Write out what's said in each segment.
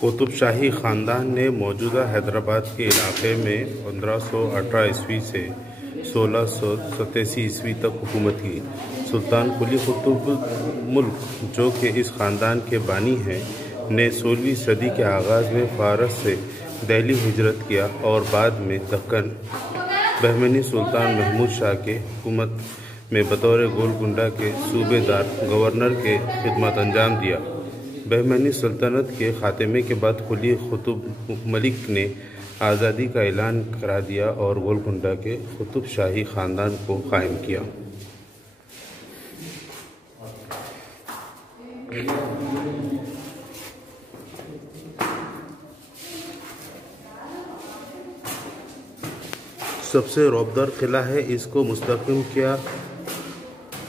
कुतुब शाही ख़ानदान ने मौजूदा हैदराबाद के इलाक़े में 1518 ईस्वी से 1687 ईस्वी तक हुकूमत की। सुल्तान कुली कुतुब मुल्क, जो कि इस ख़ानदान के बानी हैं, ने 16वीं सदी के आगाज़ में फ़ारस से दिल्ली हिजरत किया और बाद में दक्कन बहमनी सुल्तान महमूद शाह के हुकूमत में बतौर गोलकुंडा के सूबेदार गवर्नर के खिदमत अंजाम दिया। बहमनी सल्तनत के ख़ात्मे के बाद कुली कुतुब मलिक ने आज़ादी का ऐलान करा दिया और गोलकुंडा के कुतुब शाही ख़ानदान को कायम किया। सबसे रौबदार किला है, इसको मुस्तहकम किया।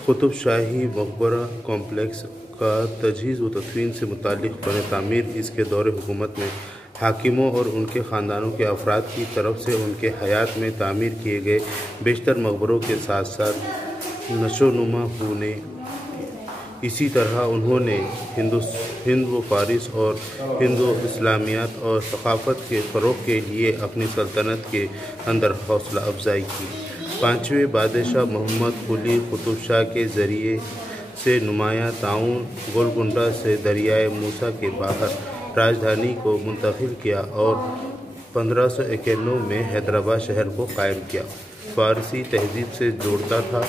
कुतुब शाही मकबरा कॉम्प्लेक्स का तजहीज़ व तदफीन से मुताल्लिक़ बने तामीर इसके दौरे हुकूमत में हाकिमों और उनके ख़ानदानों के अफराद की तरफ से उनके हयात में तामीर किए गए बेशतर मकबरों के साथ साथ नशोनुमा हुए। इसी तरह उन्होंने हिंद व फ़ारिस और हिंदो इस्लामियात और सक़ाफ़त के फ़रोग़ के लिए अपनी सल्तनत के अंदर हौसला अफजाई की। 5वें बादशाह मोहम्मद कुली कुतुब शाह के ज़रिए से नुमायाँ ताउन गोलकुंडा से दरियाए मूसा के बाहर राजधानी को मुंतकिल किया और 1591 में हैदराबाद शहर को कायम किया। फ़ारसी तहज़ीब से जोड़ता था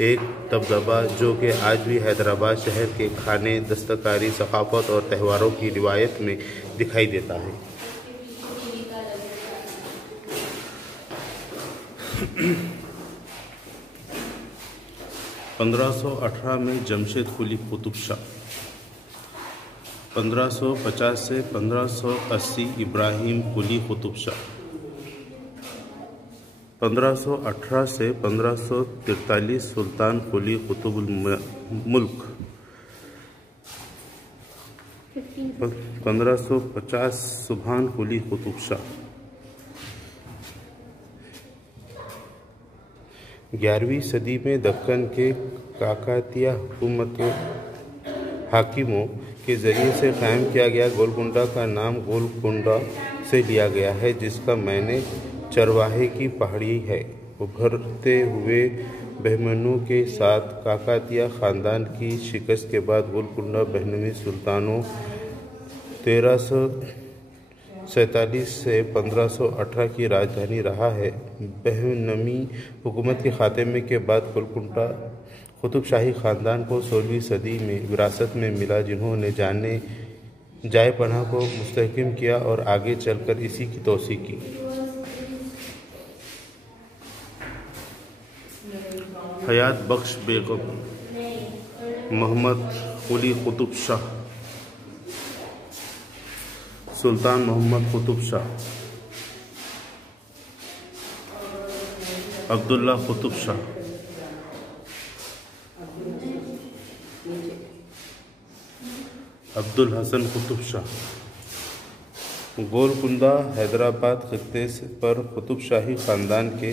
एक दबदबा जो कि आज भी हैदराबाद शहर के खाने, दस्तकारी, सक़ाफ़त और त्योहारों की रिवायत में दिखाई देता है। 1518 में जमशेद कुली कुतुब शाह, 1550 से 1580 इब्राहिम कुली कुतुब शाह, 1518 से 1543 सुल्तान कुली कुतुब मुल्क, 1550 सुभान कुली कुतुब शाह। 11वीं सदी में दक्कन के काकातिया हुकूमत हाकिमों के ज़रिए से कायम किया गया गोलकुंडा का नाम गोलकुंडा से लिया गया है, जिसका माने चरवाहे की पहाड़ी है। उभरते हुए बहमनों के साथ काकातिया ख़ानदान की शिकस्त के बाद गोलकुंडा बहमनी सुल्तानों 1347 से 1518 की राजधानी रहा है। बहमनी हुकूमत के ख़ात्मे के बाद गोलकुंडा कुतुब शाही ख़ानदान को 16वीं सदी में विरासत में मिला, जिन्होंने जाए पनाह को मुस्तहकम किया और आगे चलकर इसी की तोसी की। हयात बख्श बेगम, मोहम्मद कुली कुतुब शाह, सुल्तान मोहम्मद कुतुब शाह, अब्दुल्ला कुतुब शाह, अब्दुल हसन कुतुब शाह। गोलकुंडा हैदराबाद खित्ते पर कुतुब शाही ख़ानदान के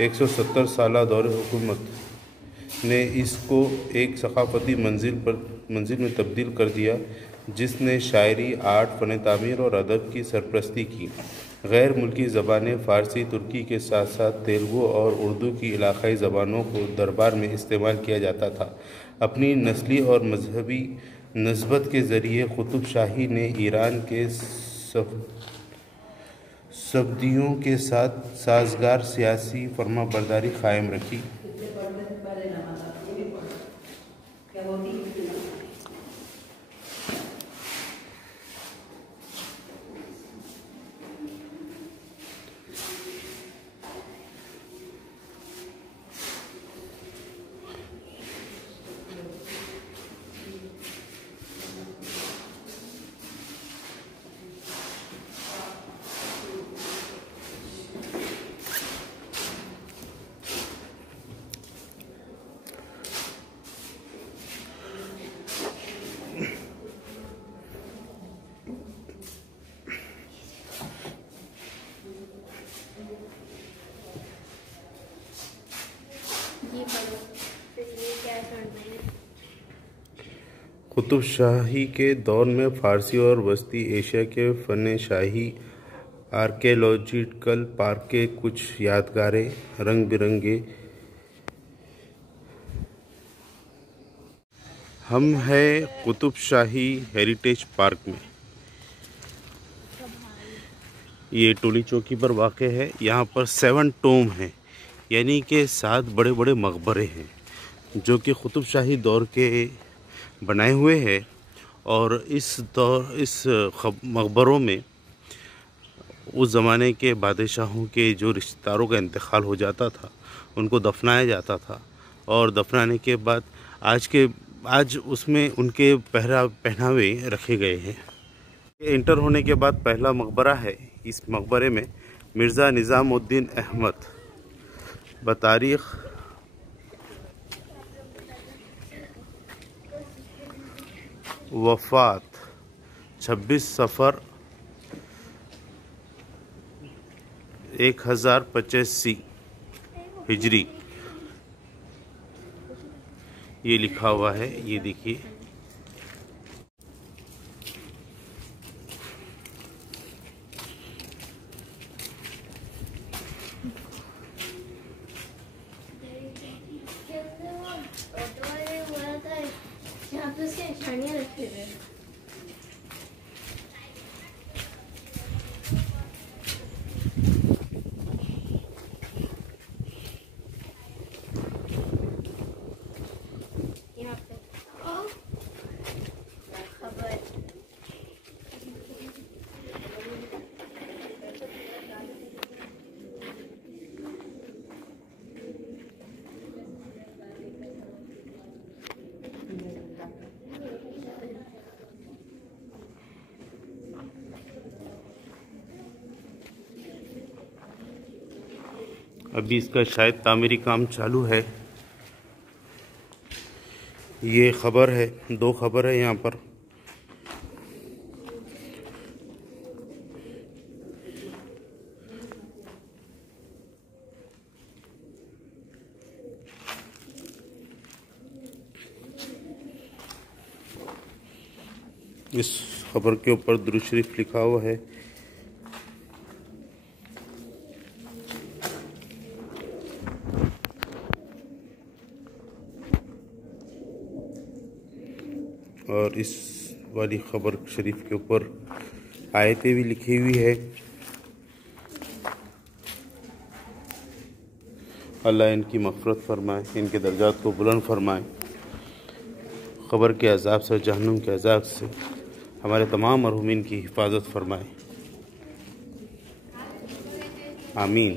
170 साला दौरे हुकूमत ने इसको एक सक़ाफ़ती मंजिल में तब्दील कर दिया, जिसने शायरी, आर्ट, फ़न तामीर और अदब की सरपरस्ती की। गैर मुल्की ज़बानें फ़ारसी, तुर्की के साथ साथ तेलुगु और उर्दू की इलाक़ाई ज़बानों को दरबार में इस्तेमाल किया जाता था। अपनी नस्ली और मजहबी नस्बत के ज़रिए कुतुब शाही ने ईरान के सब्दियों के साथ साजगार सियासी फरमाबरदारी कायम रखी। कुतुब शाही के दौर में फ़ारसी और वस्ती एशिया के फ़न शाही आर्कियोलॉजिकल पार्क के कुछ यादगारें रंग बिरंगे। हम हैं कुतुब शाही हेरिटेज पार्क में। ये टोली चौकी पर वाक़ है। यहाँ पर 7 टोम हैं, यानी कि 7 बड़े बड़े मकबरे हैं जो कि कुतुब शाही दौर के बनाए हुए हैं। और इस मकबरों में उस ज़माने के बादशाहों के जो रिश्तेदारों का इंतकाल हो जाता था उनको दफनाया जाता था, और दफनाने के बाद आज उसमें उनके पहनावे रखे गए हैं। इंटर होने के बाद पहला मकबरा है। इस मकबरे में मिर्ज़ा निज़ामुद्दीन अहमद बतारीख़ वफ़ात 26 सफ़र 1085 हिजरी ये लिखा हुआ है। ये देखिए, यहाँ पे उसके निशानियाँ रखे हुए हैं। यहाँ पे खबर अभी इसका शायद तामीरी काम चालू है। ये खबर है, 2 खबर है यहाँ पर। इस खबर के ऊपर दुरूद शरीफ लिखा हुआ है। और इस वाली खबर शरीफ के ऊपर आयतें भी लिखी हुई है। अल्लाह इनकी मग़फ़िरत फरमाए, इनके दर्जात को बुलंद फरमाए, क़ब्र के अज़ाब से, जहन्नुम के अज़ाब से हमारे तमाम मरहूमीन की हिफाजत फरमाए। आमीन।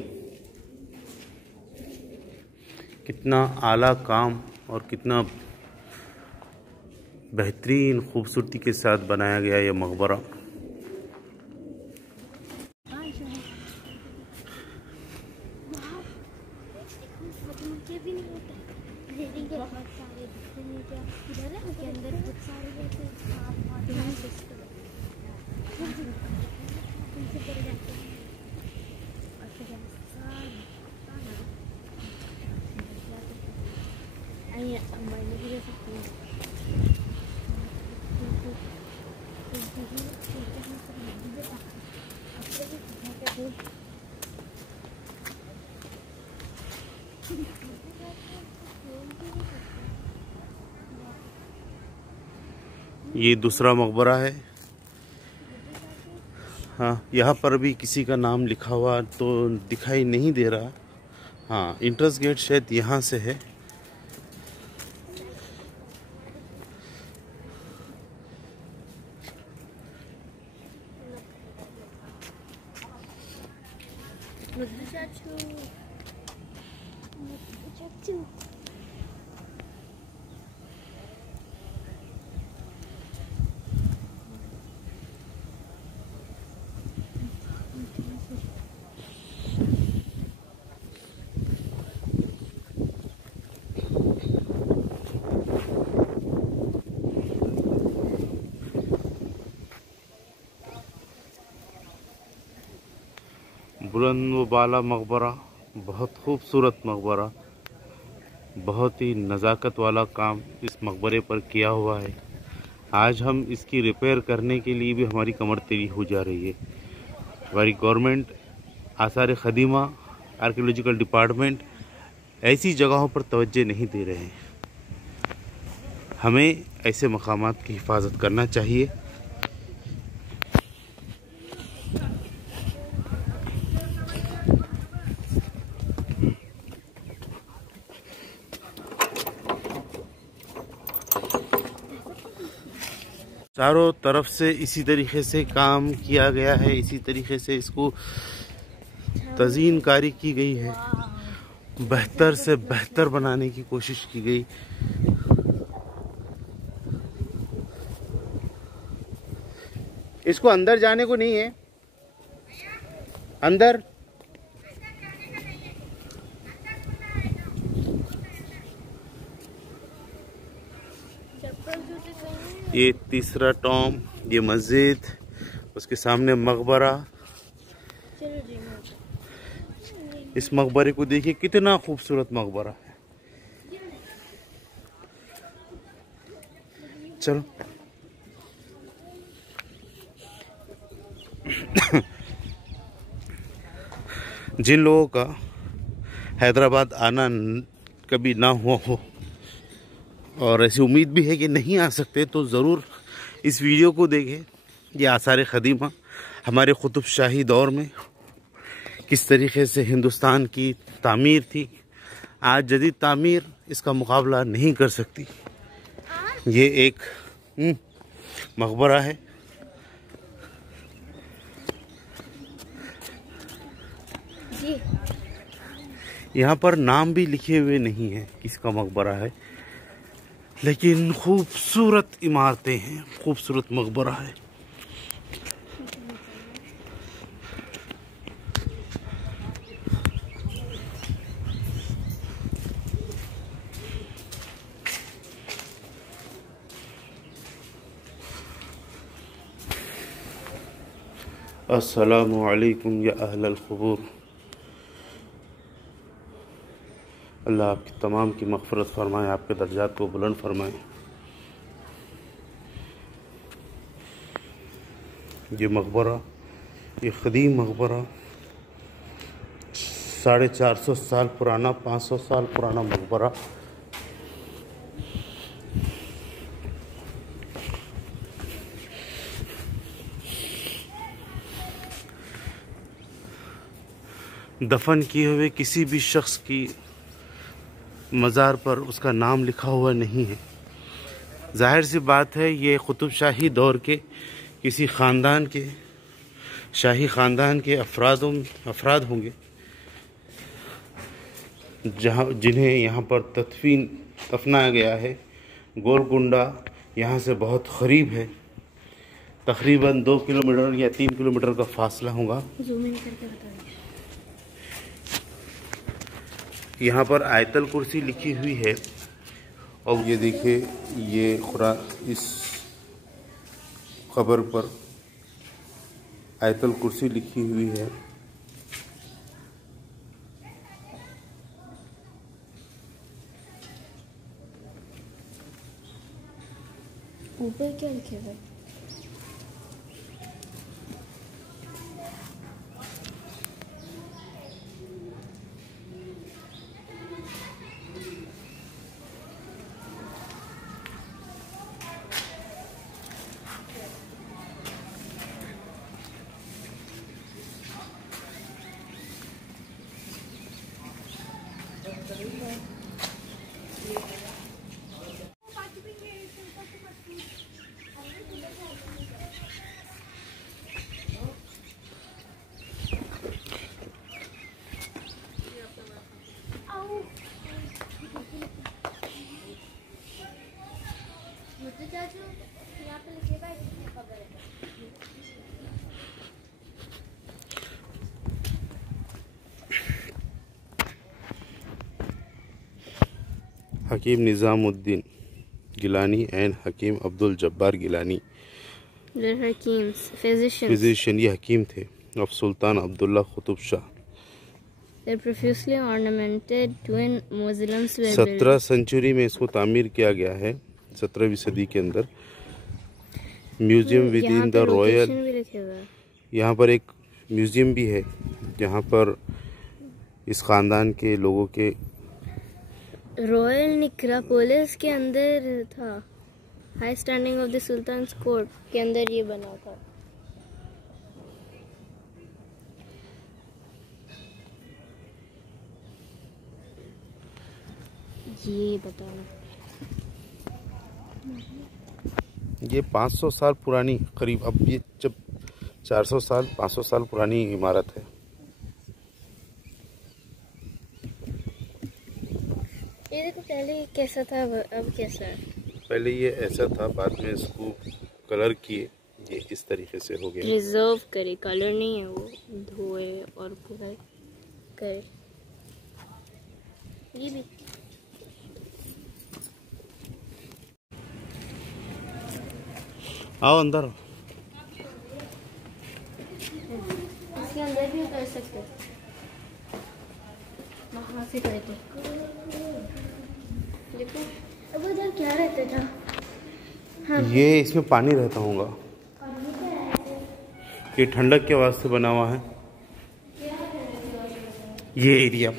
कितना आला काम और कितना बेहतरीन खूबसूरती के साथ बनाया गया यह मकबरा। ये दूसरा मकबरा है। हाँ, यहाँ पर भी किसी का नाम लिखा हुआ तो दिखाई नहीं दे रहा। हाँ, इंट्रेंस गेट शायद यहाँ से है। बुलंद व बाला मकबरा, बहुत खूबसूरत मकबरा, बहुत ही नज़ाकत वाला काम इस मकबरे पर किया हुआ है। आज हम इसकी रिपेयर करने के लिए भी हमारी कमर तेरी हो जा रही है। हमारी गवर्नमेंट, आसार क़दीमा, आर्कियोलॉजिकल डिपार्टमेंट ऐसी जगहों पर तवज्जो नहीं दे रहे हैं। हमें ऐसे मकामात की हिफाजत करना चाहिए। चारों तरफ से इसी तरीके से काम किया गया है, इसी तरीके से इसको तज़ीनकारी की गई है, बेहतर से बेहतर बनाने की कोशिश की गई। इसको अंदर जाने को नहीं है, अंदर ये तीसरा टॉम, ये मस्जिद, उसके सामने मकबरा। इस मकबरे को देखिए, कितना खूबसूरत मकबरा है। चलो जिन लोगों का हैदराबाद आना कभी ना हुआ हो और ऐसी उम्मीद भी है कि नहीं आ सकते, तो ज़रूर इस वीडियो को देखें। ये आसार क़दीमा हमारे कुतुब शाही दौर में किस तरीके से हिंदुस्तान की तामीर थी। आज जदीद तामीर इसका मुकाबला नहीं कर सकती। ये एक मकबरा है। यहाँ पर नाम भी लिखे हुए नहीं है किसका मकबरा है, लेकिन खूबसूरत इमारतें हैं, खूबसूरत मकबरा है। अस्सलामु अलैकुम या अहलल क़ुबूर। अल्लाह आपकी तमाम की मग़फ़िरत फ़रमाए, आपके दर्जात को बुलंद फ़रमाए। ये मकबरा, ये क़दीम मकबरा 450 साल पुराना, 500 साल पुराना मकबरा। दफन किए हुए किसी भी शख्स की मज़ार पर उसका नाम लिखा हुआ नहीं है। जाहिर सी बात है, ये कुतुब शाही दौर के किसी ख़ानदान के, शाही ख़ानदान के अफराद होंगे जिन्हें यहाँ पर दफनाया गया है। गोलकुंडा यहाँ से बहुत करीब है, तकरीबन 2 किलोमीटर या 3 किलोमीटर का फासला होगा। ज़ूम इन करके बताइए। यहाँ पर आयतल कुर्सी लिखी हुई है, और ये देखिए, ये इस कब्र पर आयतल कुर्सी लिखी हुई है। ऊपर क्या लिखे हुआ है? हकीम निज़ामुद्दीन गिलानी एंड हकीम अब्दुल जब्बार गिलानी, फिजिशियन। ये हकीम थे ऑफ सुल्तान अब्दुल्ला कुतुब शाह। 17 सेंचुरी में इसको तामीर किया गया है, 17वीं सदी के अंदर। Museum with in the royal. भी लिखे हुआ है। यहाँ पर एक म्यूजियम भी है जहाँ पर इस खानदान के लोगों के रॉयल नेक्रोपोलिस के अंदर था। High standing of the sultans court के अंदर ये बना था। ये बताना, ये 500 साल पुरानी, करीब अब ये जब 400 साल 500 साल पुरानी इमारत है। ये देखो पहले कैसा था अब कैसा है। पहले ये ऐसा था, बाद में इसको कलर किए, ये इस तरीके से हो गया। प्रिजर्व करे, कलर नहीं है वो, धोए और पूरा करे। ये भी आओ अंदर। इसके अंदर भी कर सकते, वहाँ से करते। देखो अब उधर क्या रहता था। हाँ। ये इसमें पानी रहता होगा, ये ठंडक के वास्ते बना हुआ है ये एरिया।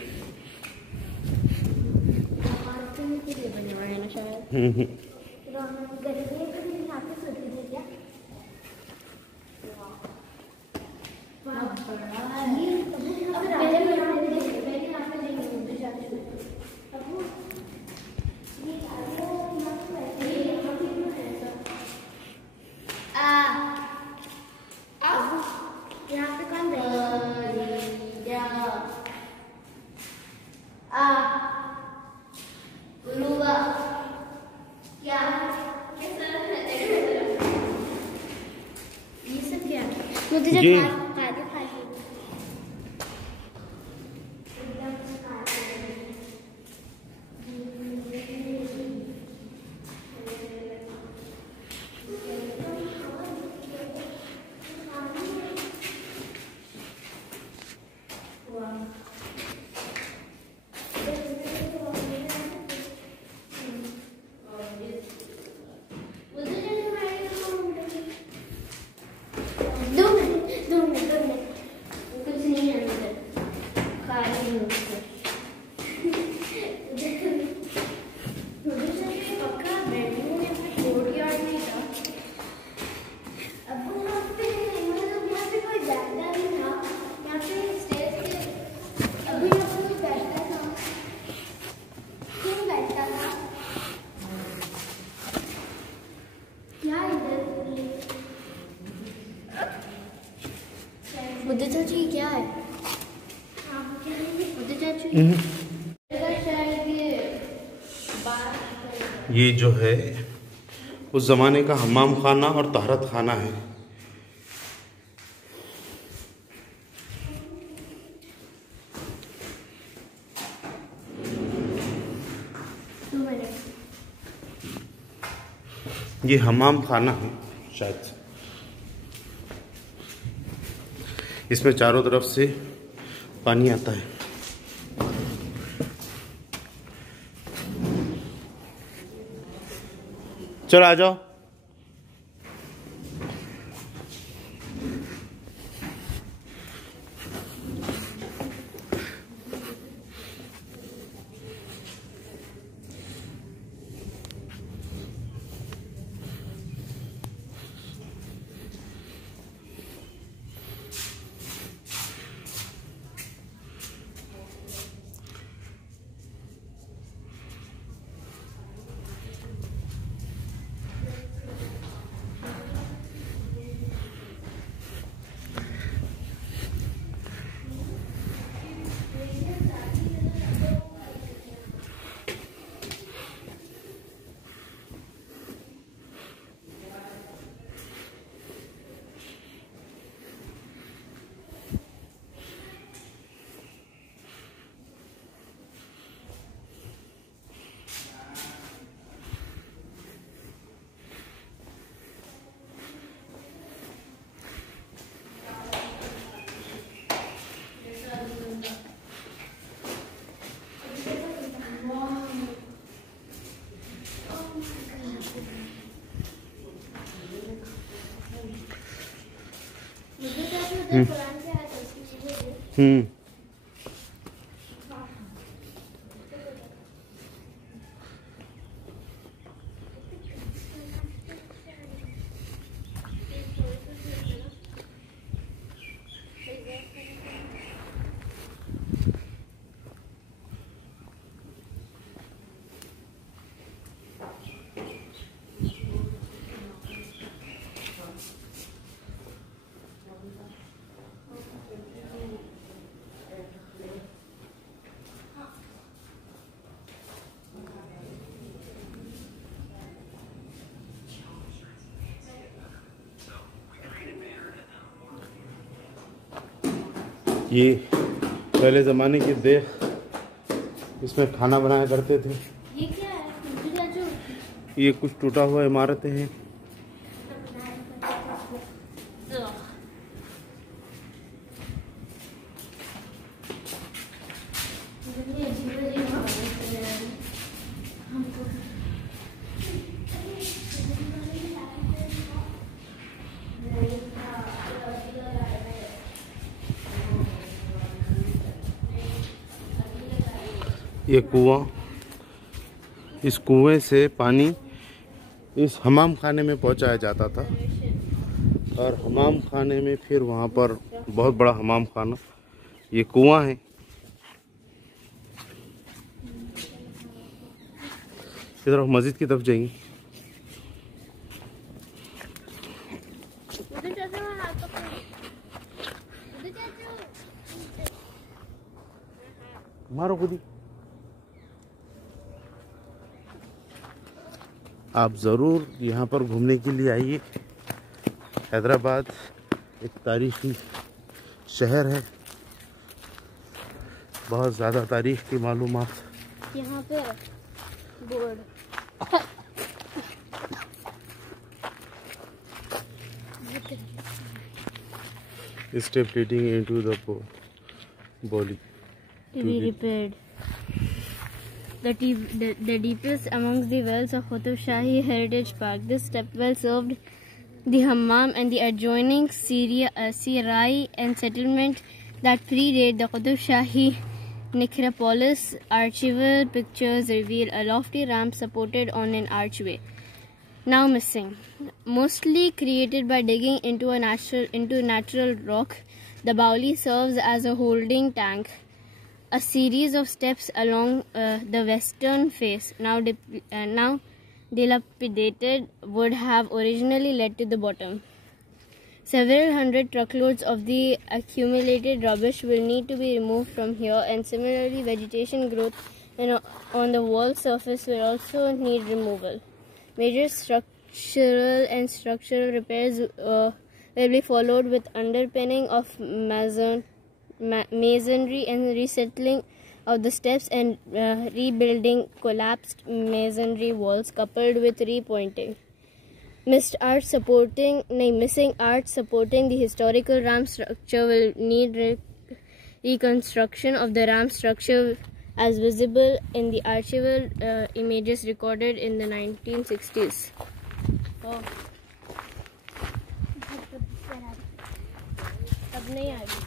ये बुद्ध चाची क्या है? बुद्ध चाची ये जो है उस ज़माने का हम्माम खाना और तहरत खाना है। ये हम्माम खाना है शायद। इसमें चारों तरफ से पानी आता है। चल आ जाओ। हम्म। ये पहले ज़माने की देख, इसमें खाना बनाया करते थे। ये क्या है? ये कुछ टूटा हुआ इमारतें हैं। ये कुआं, इस कुएं से पानी इस हमाम खाने में पहुंचाया जाता था, और हमाम खाने में फिर वहाँ पर बहुत बड़ा हमाम खाना, ये कुआं है। इधर मस्जिद की तरफ जाएंगे। मारो खुदी। आप ज़रूर यहाँ पर घूमने के लिए आइए। हैदराबाद एक तारीखी शहर है, बहुत ज़्यादा तारीख की मालूमात यहाँ पे board. Step leading into the body To be repaired. The deepest amongst the wells of Qutub Shahi Heritage Park. This step well served the hammam and the adjoining Sirai and settlement that predate the Qutub Shahi necropolis. Archival pictures reveal a lofty ramp supported on an archway, now missing, mostly created by digging into natural rock. The Bauli serves as a holding tank. A series of steps along the western face, now dilapidated, would have originally led to the bottom. Several hundred truckloads of the accumulated rubbish will need to be removed from here, and similarly vegetation growth on the wall surface will also need removal. Major structural repairs will be followed with underpinning of masonry and resettling of the steps and rebuilding collapsed masonry walls, coupled with repointing. Missing art supporting the historical ramp structure will need reconstruction of the ramp structure as visible in the archival images recorded in the 1960s. Oh. तब नहीं आएगी।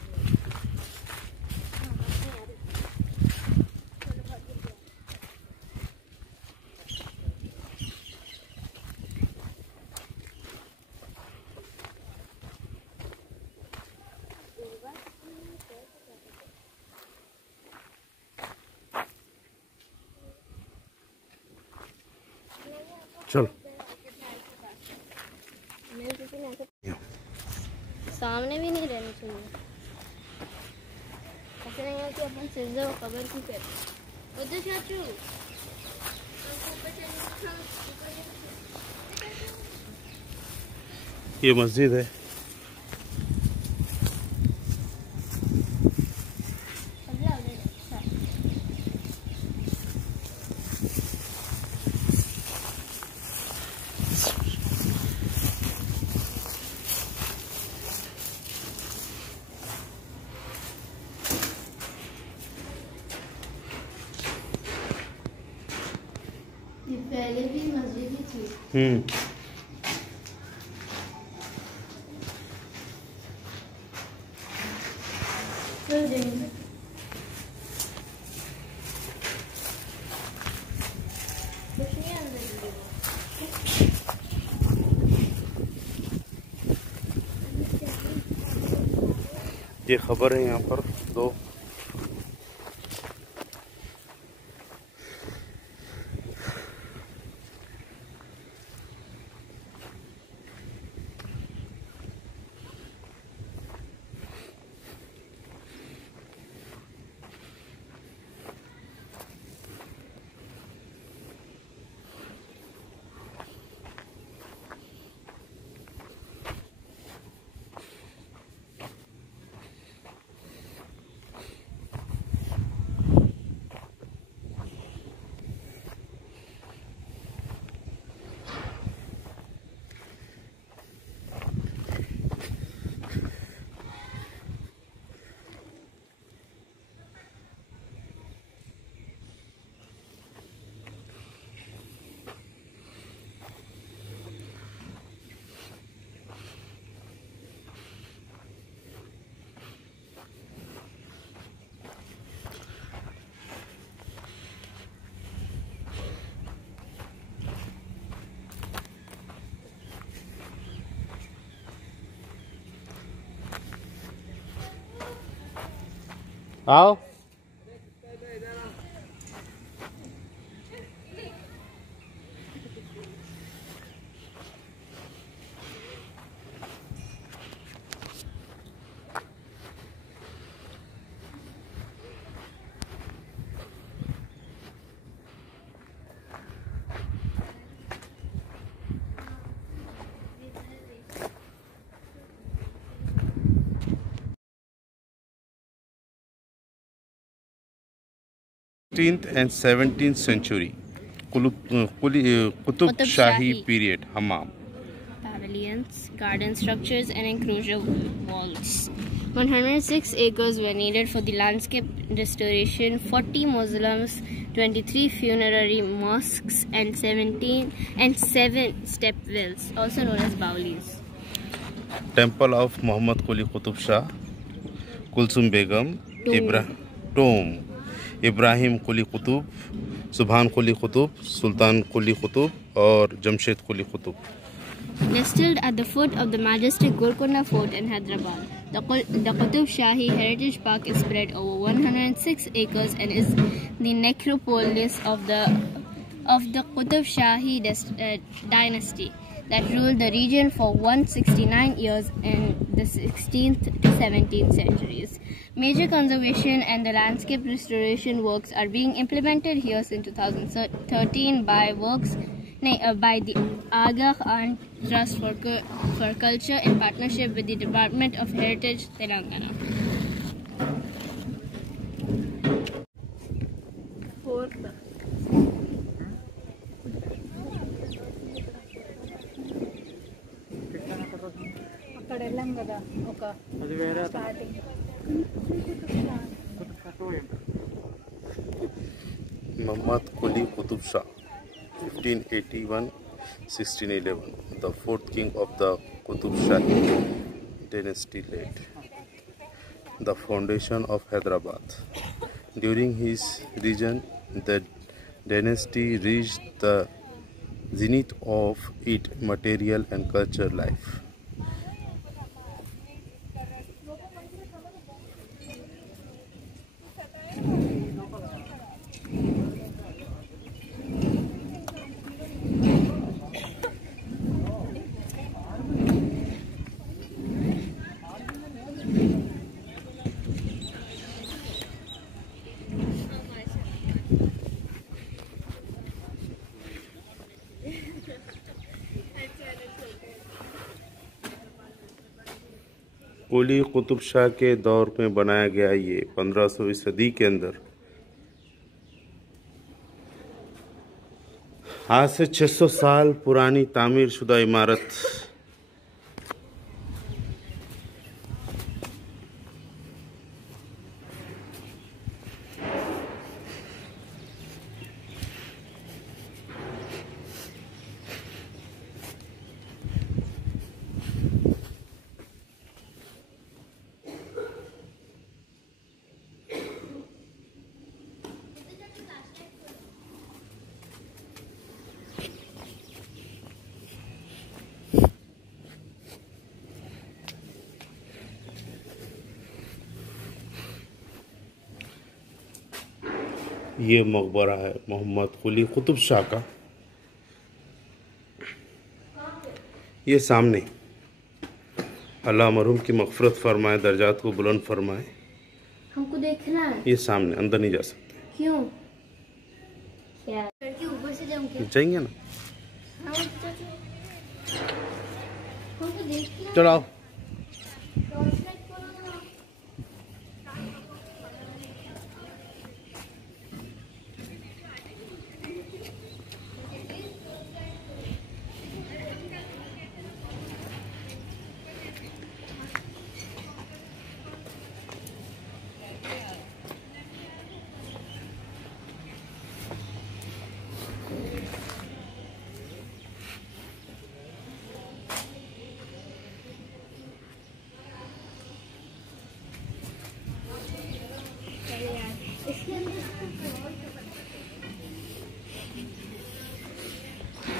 चलो सामने भी नहीं रहनी चाहिए। ऐसा नहीं है कि अपन सिद्धा वो कबर की कर उधर चाचू। ये मस्जिद है। पहले भी मस्जिद ही थी। ये खबर है यहाँ पर दो। आओ। Sixteenth and 17th century Qutub Shahi period hammam. Pavilions, garden structures and enclosure walls. 106 acres were needed for the landscape restoration, 40 mausoleums, 23 funerary mosques and 7 step wells, also known as baulis. Temple of Muhammad Quli Qutub Shah, Kulsum Begum, Tomb Ibrahim कुली कुतुब, सुभान कुली कुतुब, सुल्तान कुली कुतुब और जमशेद कुली Qutub. Nestled at the foot of the majestic Golconda Fort in Hyderabad, the Qutub Shahi Heritage Park is spread over 106 acres and is the necropolis of the Qutub Shahi dynasty that ruled the region for 169 years in the 16th to 17th centuries. Major conservation and the landscape restoration works are being implemented here since 2013 by the Aga Khan Trust for Culture in partnership with the Department of Heritage, Telangana. Muhammad Quli Qutub Shah, 1581-1611, the fourth king of the Qutub Shahi dynasty, laid the foundation of Hyderabad. During his reign, the dynasty reached the zenith of its material and cultural life. कुली कुतुब शाह के दौर में बनाया गया ये 15वीं सदी के अंदर आज से 600 साल पुरानी तामीर शुदा इमारत ये मकबरा है मोहम्मद कुली कुतुब शाह का। ये सामने, अल्लाह मरहूम की मग़फ़िरत फरमाए, दर्जात को बुलंद फरमाए। हमको देखना है। ये सामने, अंदर नहीं जा सकते। क्यों? क्या लड़की ऊपर से जाऊं क्या? जाएंगे ना। हाँ, हमको देखना। चलो आओ।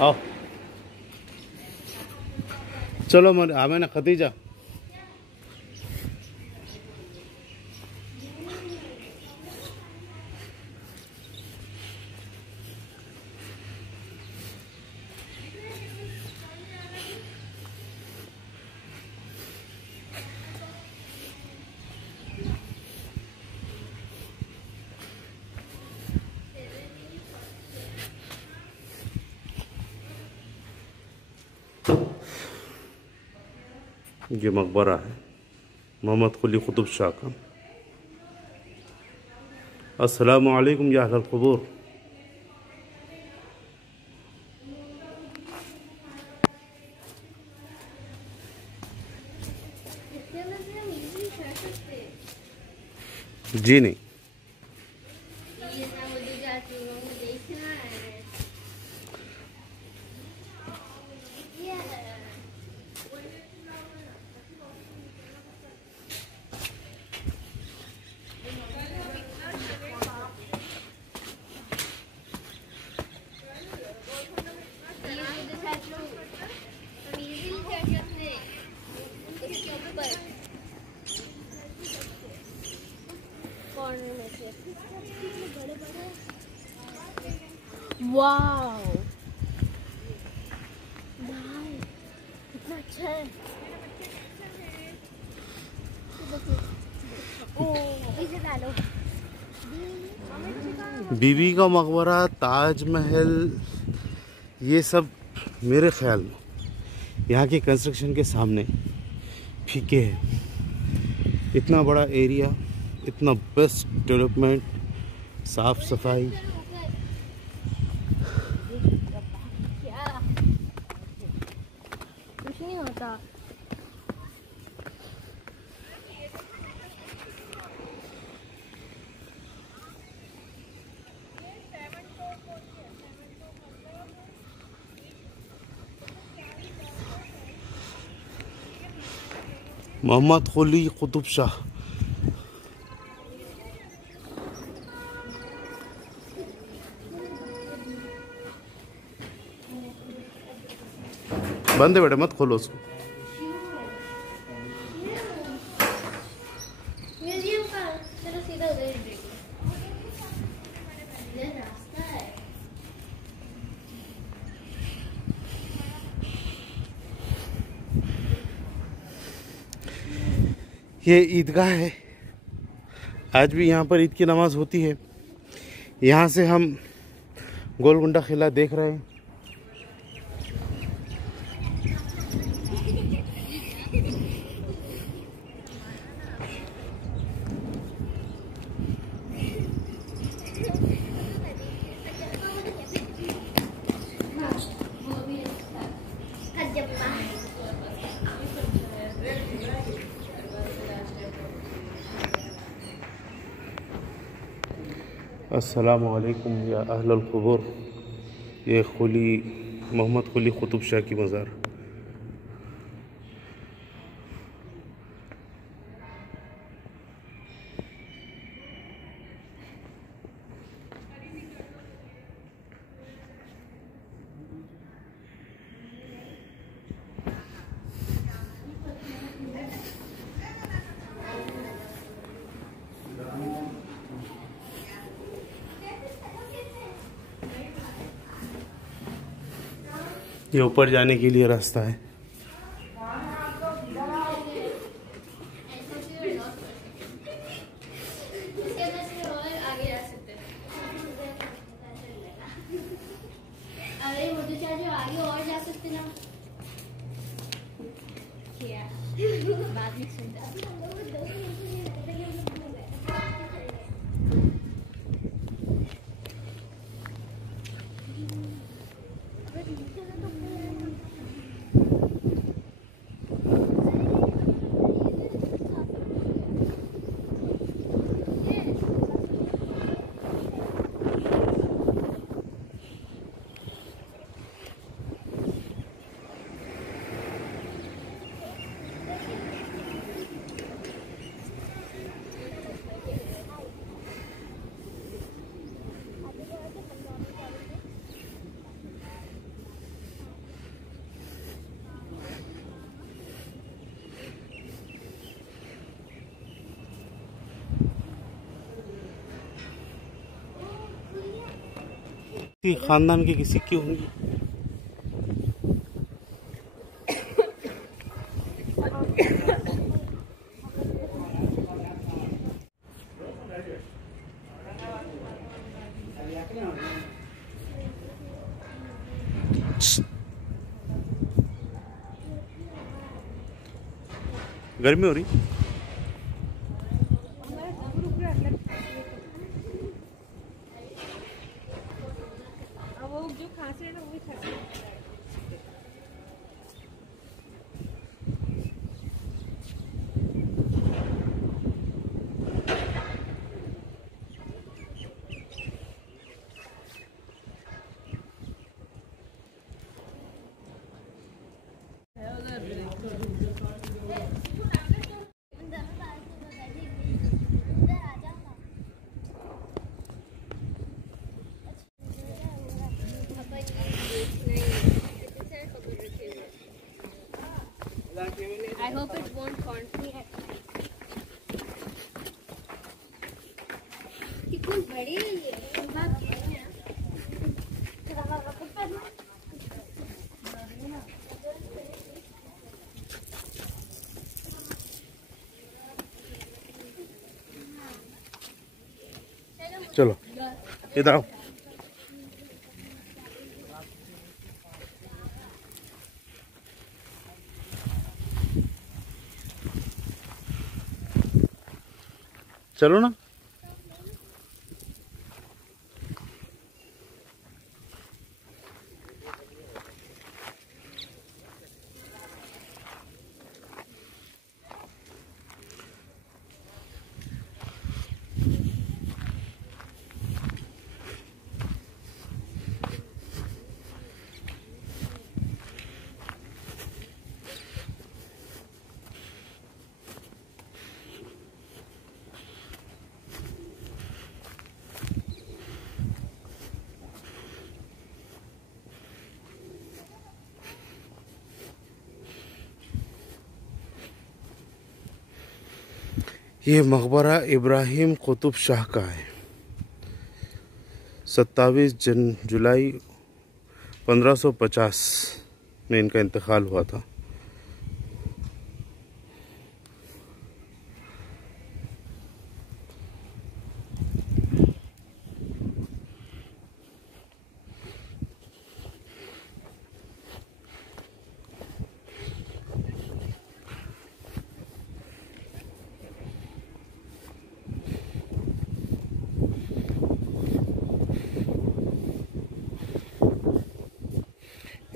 आओ चलो हमें ना खतीजा। ये मकबरा है मोहम्मद कुली कुतुब शाह का। अस्सलामु अलैकुम या अहलल क़ुबूर। जी नहीं, वाओ, कितना अच्छा है। इसे डालो। बीबी का मकबरा, ताजमहल, ये सब मेरे ख्याल में यहाँ के कंस्ट्रक्शन के सामने फीके है। इतना बड़ा एरिया, इतना बेस्ट डेवलपमेंट, साफ सफाई। कुछ नहीं होता। मोहम्मद कुली कुतुब शाह। बंद है बेटा, मत खोलो उसको। म्यूजियम का चलो सीधा उधर ही ये रास्ता है। ये ईदगाह है, आज भी यहाँ पर ईद की नमाज होती है। यहाँ से हम गोलकुंडा किला देख रहे हैं। अस्सलामु अलैकुम या अहलल क़ुबूर। ये मोहम्मद कुली कुतुब शाह की मज़ार। ये ऊपर जाने के लिए रास्ता है। खानदान के किसी की होंगी। गर्मी हो रही। I hope it won't haunt me. कितनी बड़ी है ये? चलो इधर आओ। चलो ना। ये मकबरा इब्राहिम कुतुब शाह का है। 27 जुलाई 1550 में इनका इंतकाल हुआ था।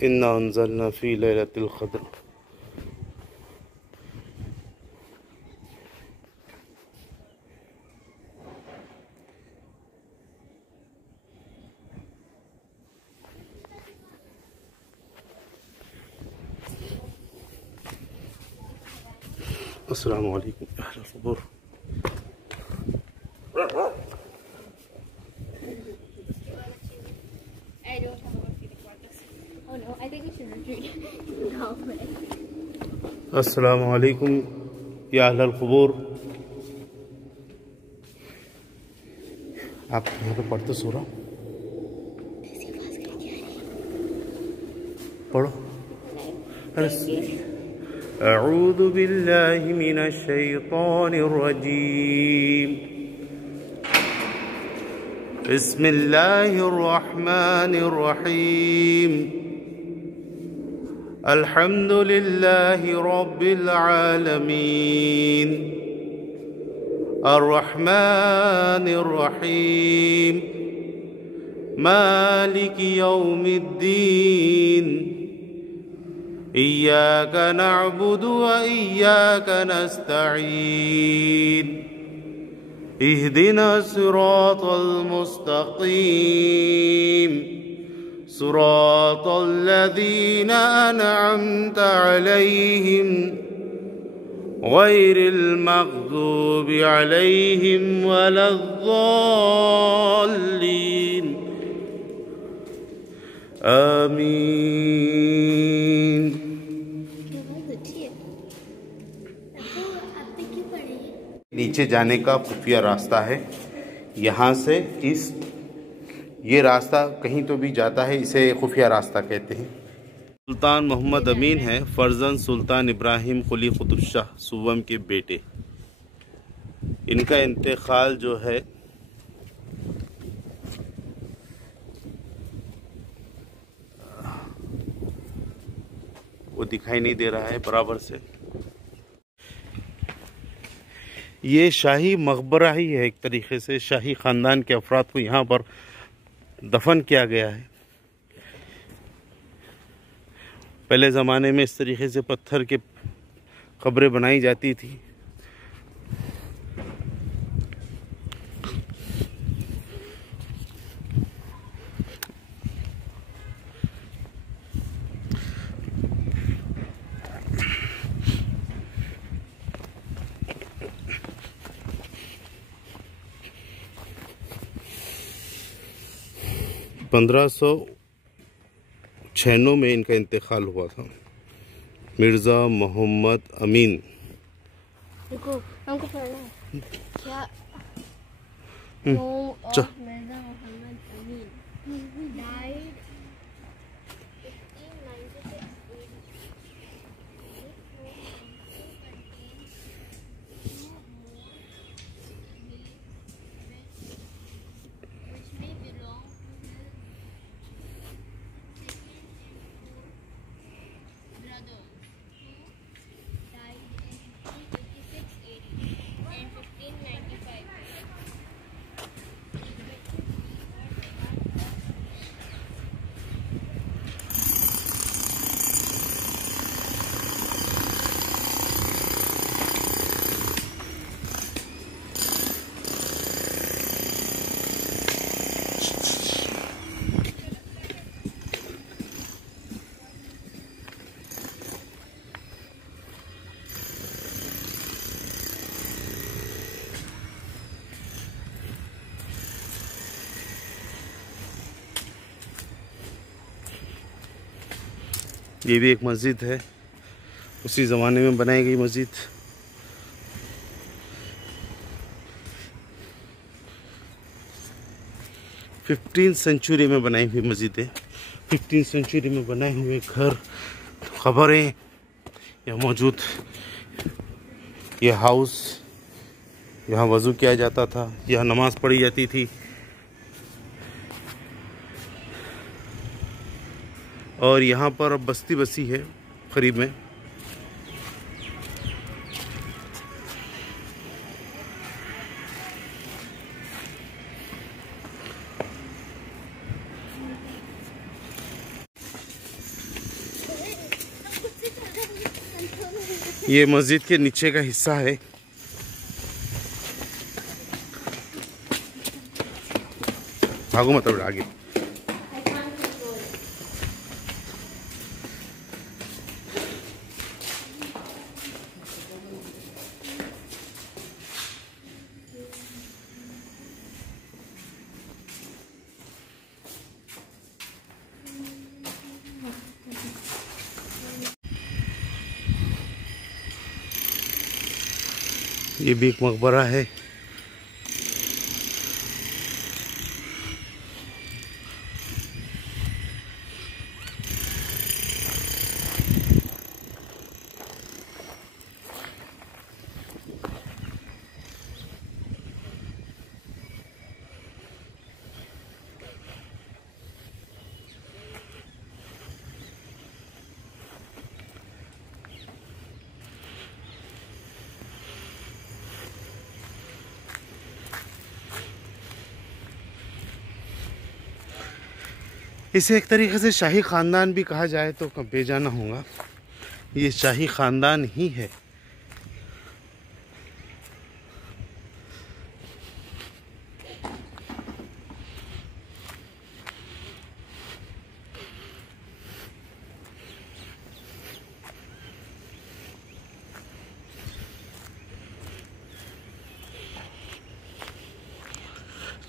इन्ना अंज़लना फ़ी लैलतिल क़द्र। अस्सलामु अलैकुम अहल क़ुबूर। अस्सलामु अलैकुम या अहल क़ुबूर। आप यहाँ पे पढ़ते सो रहा। पढ़ो। अऊज़ु बिल्लाहि मिनश शैतानिर रजीम। बिस्मिल्लाहिर रहमानिर रहीम। अल्हम्दुलिल्लाहि रब्बिल आलमीन। अर्रहमानिर रहीम। मालिकि यौमिद्दीन। इय्याका नअबुदु व इय्याका नस्तईन। इहदिनस सिरातल मुस्तकीम। सिरातल लज़ीना अनअमता अलैहिम गैरिल मग़ज़ूबि अलैहिम वलद्दाल्लीन। आमीन। नीचे जाने का खुफिया रास्ता है। यहाँ से ये रास्ता कहीं तो भी जाता है, इसे खुफिया रास्ता कहते हैं। सुल्तान मोहम्मद अमीन है, फर्जंद सुल्तान इब्राहिम कुली कुतुब शाह सुवम के बेटे। इनका इंतकाल जो है वो दिखाई नहीं दे रहा है बराबर से। ये शाही मकबरा ही है, एक तरीके से शाही ख़ानदान के अफराद को यहाँ पर दफन किया गया है। पहले ज़माने में इस तरीके से पत्थर के कब्रें बनाई जाती थी। पंद्रह 1596 में इनका इंतकाल हुआ था। मिर्ज़ा मोहम्मद अमीन। देखो हमको पढ़ना है क्या? मिर्ज़ा मोहम्मद अमीन died 1986। ये भी एक मस्जिद है, उसी ज़माने में बनाई गई मस्जिद। फिफ्टीन सेंचुरी में बनाई हुई मस्जिद है। 15वीं सेंचुरी में बनाए हुए घर, खबरें यहाँ मौजूद। यह हाउस, यहाँ वज़ू किया जाता था, यहाँ नमाज़ पढ़ी जाती थी। और यहाँ पर अब बस्ती बसी है करीब में। ये मस्जिद के नीचे का हिस्सा है। भागो मतलब आगे। ये भी एक मकबरा है। इसे एक तरीके से शाही ख़ानदान भी कहा जाए तो बेजाना होगा, ये शाही ख़ानदान ही है।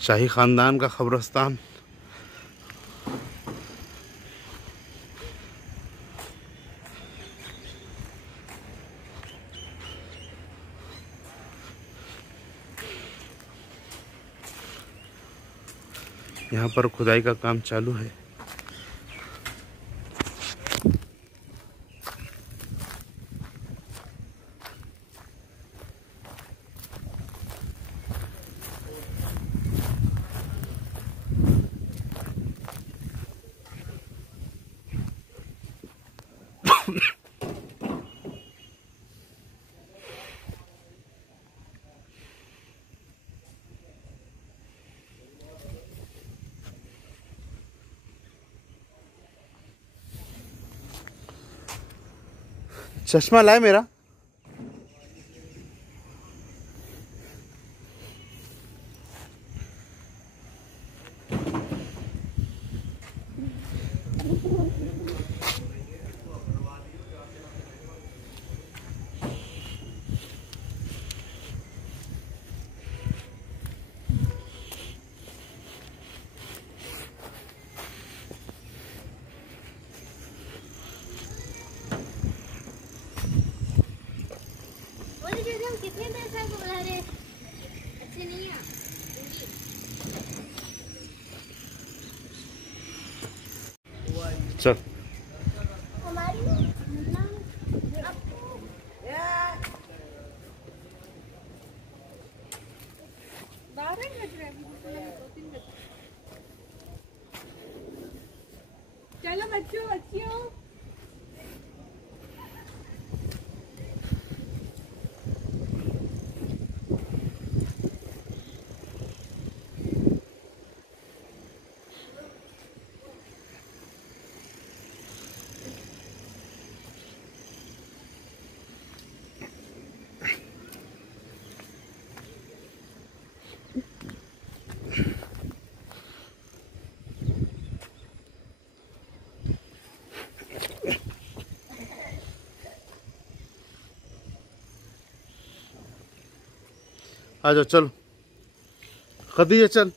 शाही ख़ानदान का कब्रिस्तान। यहाँ पर खुदाई का काम चालू है। चश्मा लाए मेरा। कितने पैसा को बुला रहे? अच्छे नहीं है। चल चलो बच्चों बच्चियों। आ जाओ, चलो खदीजा चल।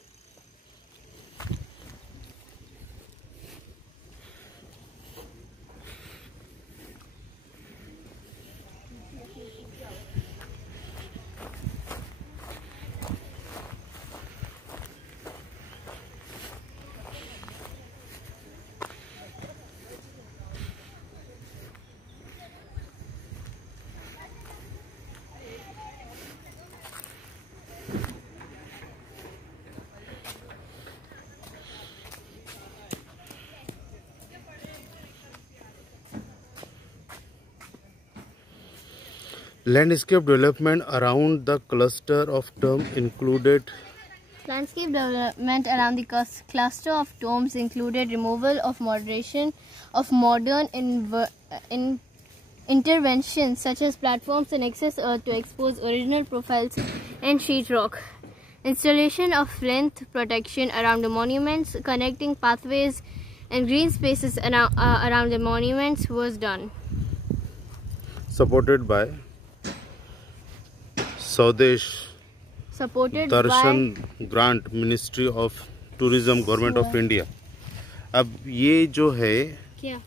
Landscape development around the cluster of tombs included Landscape development around the cluster of tombs included removal of modern interventions such as platforms and excess earth to expose original profiles and sheetrock, installation of plinth protection around the monuments, connecting pathways and green spaces around the monuments was done. supported by Swadesh Darshan Grant, Ministry of Tourism, Government of India। अब ये जो है क्या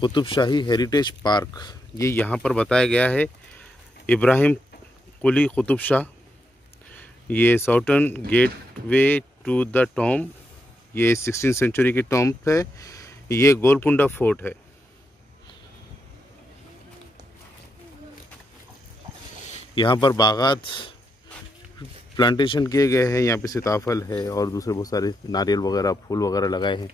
कुतुब शाही heritage park, ये यहाँ पर बताया गया है इब्राहिम कुली कुतुब शाह। ये southern gateway to the tomb, ये 16वीं सेंचुरी की टॉम्ब है। ये गोलकुंडा फोर्ट है। यहाँ पर बागात प्लांटेशन किए गए हैं। यहाँ पे सीताफल है और दूसरे बहुत सारे नारियल वगैरह फूल वगैरह लगाए हैं।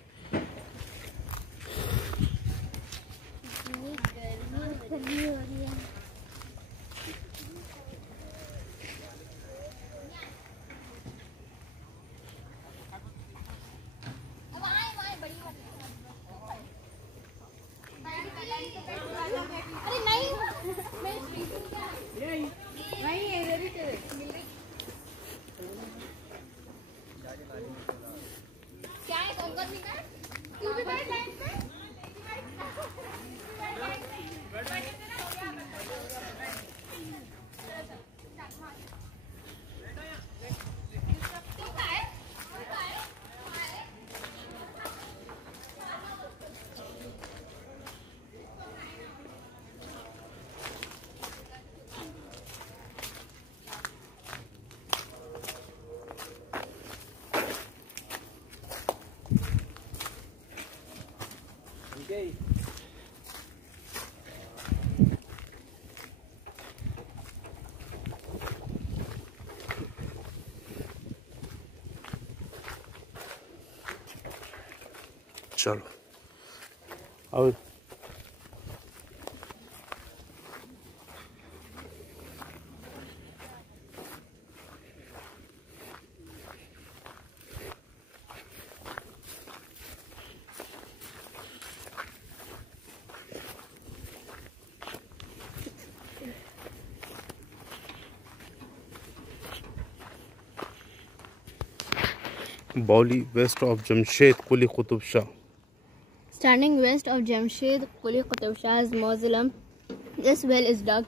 चलो और Bauli west of Jamshed Quli Qutub Shah. Standing west of Jamshed Quli Qutub Shah's mausoleum, this well is dug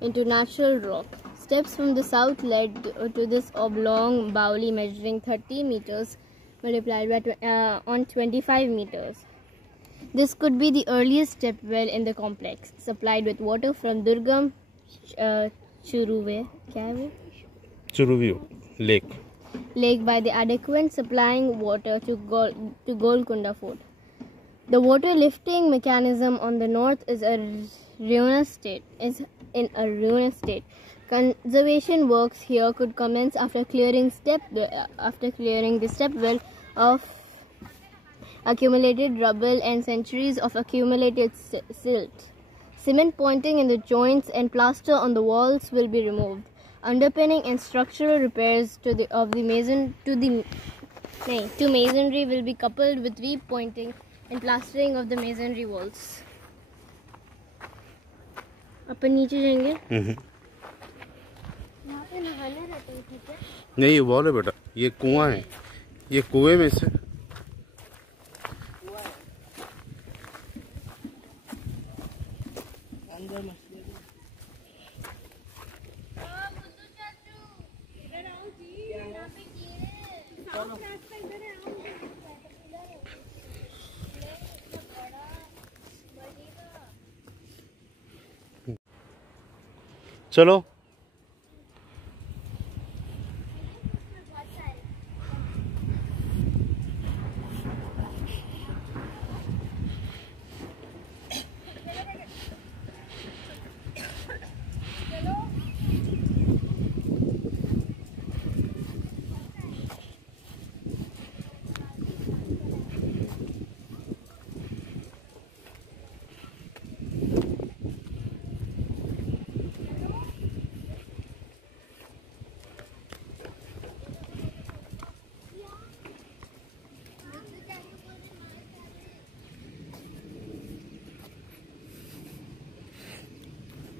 into natural rock. Steps from the south led to this oblong Bauli measuring 30 meters multiplied by on 25 meters. This could be the earliest step well in the complex, supplied with water from Durgam Churuvio Lake by the adequate supplying water to Golconda Fort. The water lifting mechanism on the north is in a ruinous state. Conservation works here could commence after clearing the step well of accumulated rubble and centuries of accumulated silt. Cement pointing in the joints and plaster on the walls will be removed. Underpinning and structural repairs to masonry will be coupled with repointing and plastering of the masonry walls. अपन नीचे जाएंगे। यहाँ पे नहाने रहते हैं क्या? नहीं, ये वॉल है बेटा, ये कुआं है, ये कुएं में से चलो।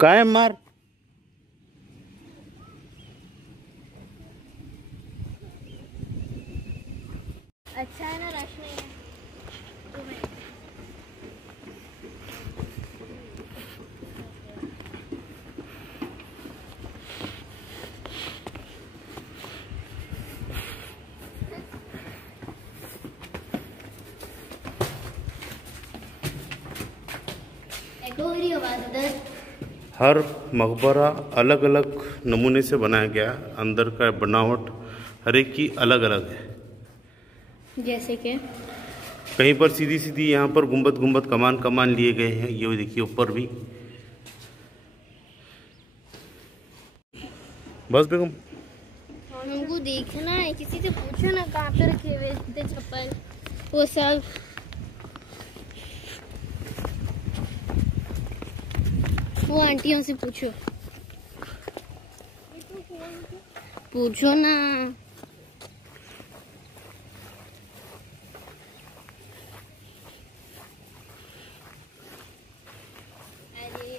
कायम मार। अच्छा है ना, रश नहीं है। एको मेरी आवाज उधर। हर मकबरा अलग अलग नमूने से बनाया गया, अंदर का बनावट हर एक की अलग अलग है। जैसे कि कहीं पर सीधी सीधी, यहाँ पर गुंबद कमान लिए गए हैं। ये देखिए ऊपर भी। बस बेगम, हमको देखना है, किसी से पूछो ना कहाँ पे रखे हुए थे चप्पल, वो सब। वो आंटियों से पूछो ना। अरे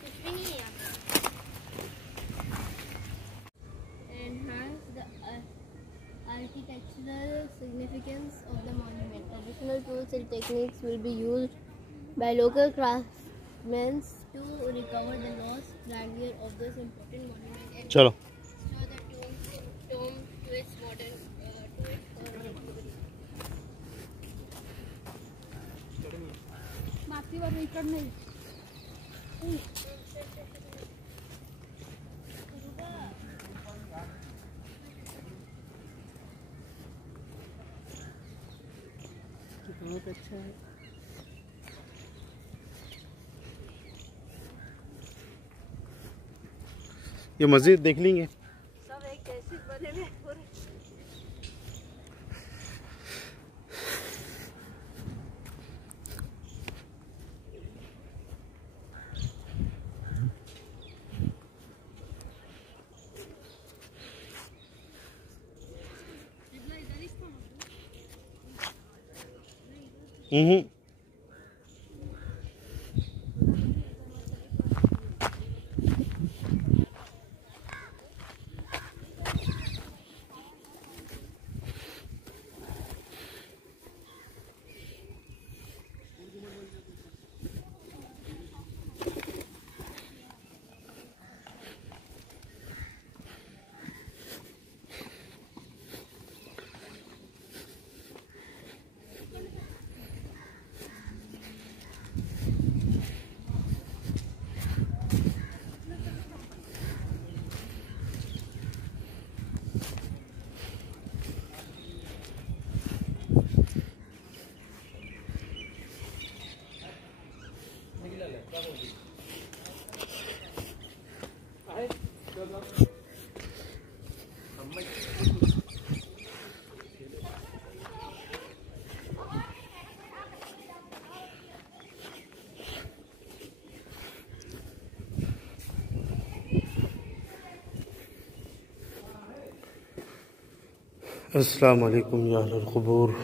कुछ भी नहीं है। Enhance the architectural significance of the monument. Traditional tools and techniques will be used by local craftsmen to recover the lost grandeur of this important monument and चलो restore the tomb to its modern मातीवर इकड नाही बहुत अच्छा है। ये मस्जिद देख लेंगे। सब एक जैसे बने हुए पूरे। अस्सलाम वालेकुम या अहलल क़ुबूर।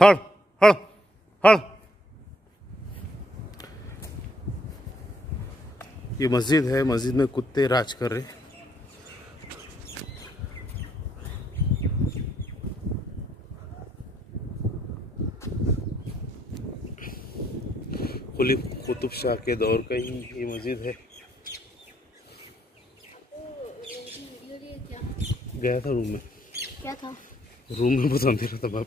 हड़ हड़ हड़। ये मस्जिद है, मस्जिद में कुत्ते राज कर रहे। कुतुब शाह के दौर का ही ये मस्जिद है। गया था रूम में। क्या था? रूम में बता दे रहा था बाप।